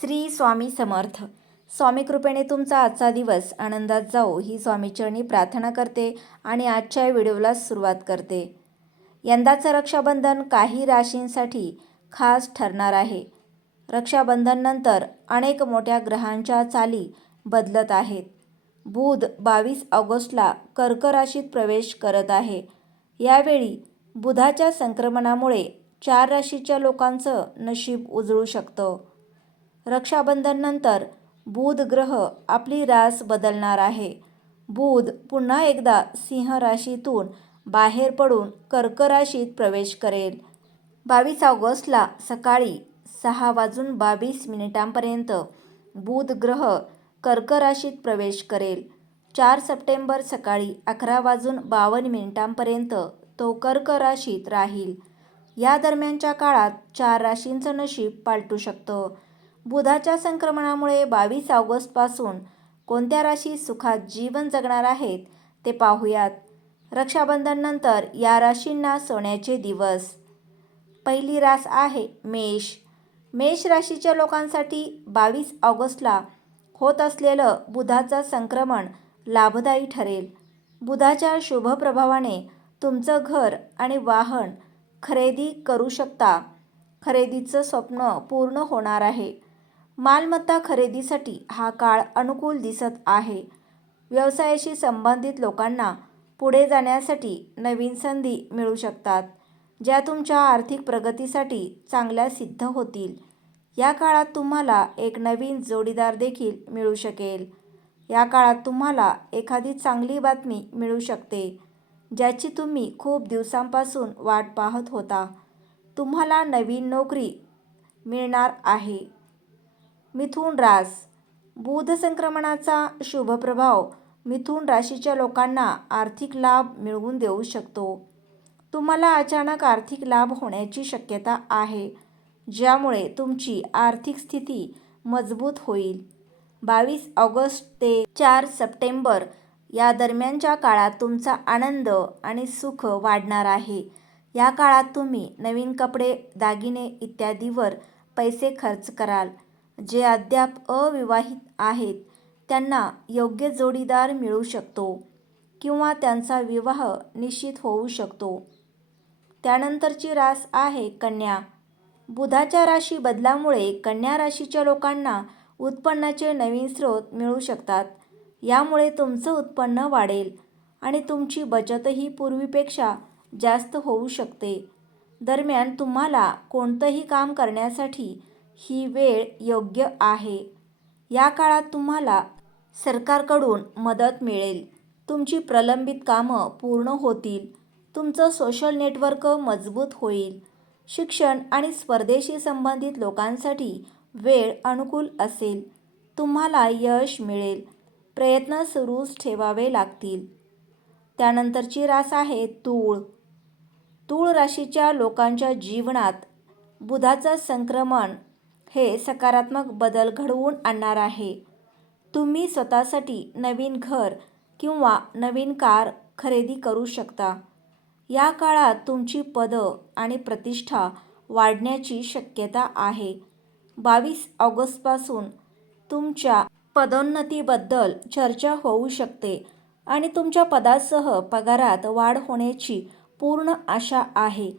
श्री स्वामी समर्थ. स्वामी कृपेने तुमचा आजचा दिवस आनंदात जाओ ही स्वामीचरणी प्रार्थना करते आणि आजच्या व्हिडिओला सुरुवात करते. यंदाचं रक्षाबंधन काही राशींसाठी खास ठरणार आहे. रक्षाबंधननंतर अनेक मोठ्या ग्रहांच्या चाली बदलत आहेत. बुध बावीस ऑगस्टला कर्क राशीत प्रवेश करत आहे. यावेळी बुधाच्या संक्रमणामुळे चार राशीच्या लोकांचं नशीब उजळू शकतं. रक्षाबंधननंतर बुध ग्रह आपली रास बदलणार आहे. बुध पुन्हा एकदा सिंह राशीतून बाहेर पडून कर्क राशीत प्रवेश करेल. बावीस ऑगस्टला सकाळी सहा वाजून बावीस मिनिटांपर्यंत बुध ग्रह कर्क राशीत प्रवेश करेल. चार सप्टेंबर सकाळी अकरा वाजून बावन्न मिनिटांपर्यंत तो कर्क राशीत राहील. या दरम्यानच्या काळात चार राशींचं नशीब पालटू शकतं. बुधाच्या संक्रमणामुळे बावीस ऑगस्टपासून कोणत्या राशी सुखात जीवन जगणार आहेत ते पाहूयात. रक्षाबंधननंतर या राशींना सोन्याचे दिवस. पहिली रास आहे मेष. मेष राशीच्या लोकांसाठी बावीस ऑगस्टला होत असलेलं बुधाचं संक्रमण लाभदायी ठरेल. बुधाच्या शुभ प्रभावाने तुमचं घर आणि वाहन खरेदी करू शकता. खरेदीचं स्वप्न पूर्ण होणार आहे. मालमत्ता खरेदीसाठी हा काळ अनुकूल दिसत आहे. व्यवसायाशी संबंधित लोकांना पुढे जाण्यासाठी नवीन संधी मिळू शकतात ज्या तुमच्या आर्थिक प्रगतीसाठी चांगल्या सिद्ध होतील. या काळात तुम्हाला एक नवीन जोडीदार देखील मिळू शकेल. या काळात तुम्हाला एखादी चांगली बातमी मिळू शकते ज्याची तुम्ही खूप दिवसांपासून वाट पाहत होता. तुम्हाला नवीन नोकरी मिळणार आहे. मिथुन रास. बुध संक्रमणाचा शुभ प्रभाव मिथुन राशीच्या लोकांना आर्थिक लाभ मिळवून देऊ शकतो. तुम्हाला अचानक आर्थिक लाभ होण्याची शक्यता आहे ज्यामुळे तुमची आर्थिक स्थिती मजबूत होईल. बावीस ऑगस्ट ते चार सप्टेंबर या दरम्यानच्या काळात तुमचा आनंद आणि सुख वाढणार आहे. या काळात तुम्ही नवीन कपडे दागिने इत्यादीवर पैसे खर्च कराल. जे अद्याप अविवाहित आहेत त्यांना योग्य जोडीदार मिळू शकतो किंवा त्यांचा विवाह निश्चित होऊ शकतो. त्यानंतरची रास आहे कन्या. बुधाच्या राशी बदलामुळे कन्या राशीच्या लोकांना उत्पन्नाचे नवीन स्रोत मिळू शकतात. यामुळे तुमचं उत्पन्न वाढेल आणि तुमची बचतही पूर्वीपेक्षा जास्त होऊ शकते. दरम्यान तुम्हाला कोणतंही काम करण्यासाठी ही वेळ योग्य आहे. या काळात तुम्हाला सरकारकडून मदत मिळेल. तुमची प्रलंबित कामं पूर्ण होतील. तुमचं सोशल नेटवर्क मजबूत होईल. शिक्षण आणि स्पर्धेशी संबंधित लोकांसाठी वेळ अनुकूल असेल. तुम्हाला यश मिळेल. प्रयत्न सुरूच ठेवावे लागतील. त्यानंतरची रास आहे तूळ. तूळ राशीच्या लोकांच्या जीवनात बुधाचं संक्रमण हे सकारात्मक बदल घडवून आणणार आहे. तुम्ही स्वतःसाठी नवीन घर किंवा नवीन कार खरेदी करू शकता. या काळात तुमची पदं आणि प्रतिष्ठा वाढण्याची शक्यता आहे. बावीस ऑगस्टपासून तुमच्या पदोन्नतीबद्दल चर्चा होऊ शकते आणि तुमच्या पदासह पगारात वाढ होण्याची पूर्ण आशा आहे.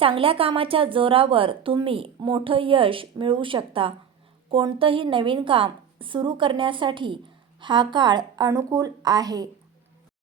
चांगल्या कामाच्या जोरावर तुम्ही मोठं यश मिळवू शकता. कोणतंही नवीन काम सुरू करण्यासाठी हा काळ अनुकूल आहे.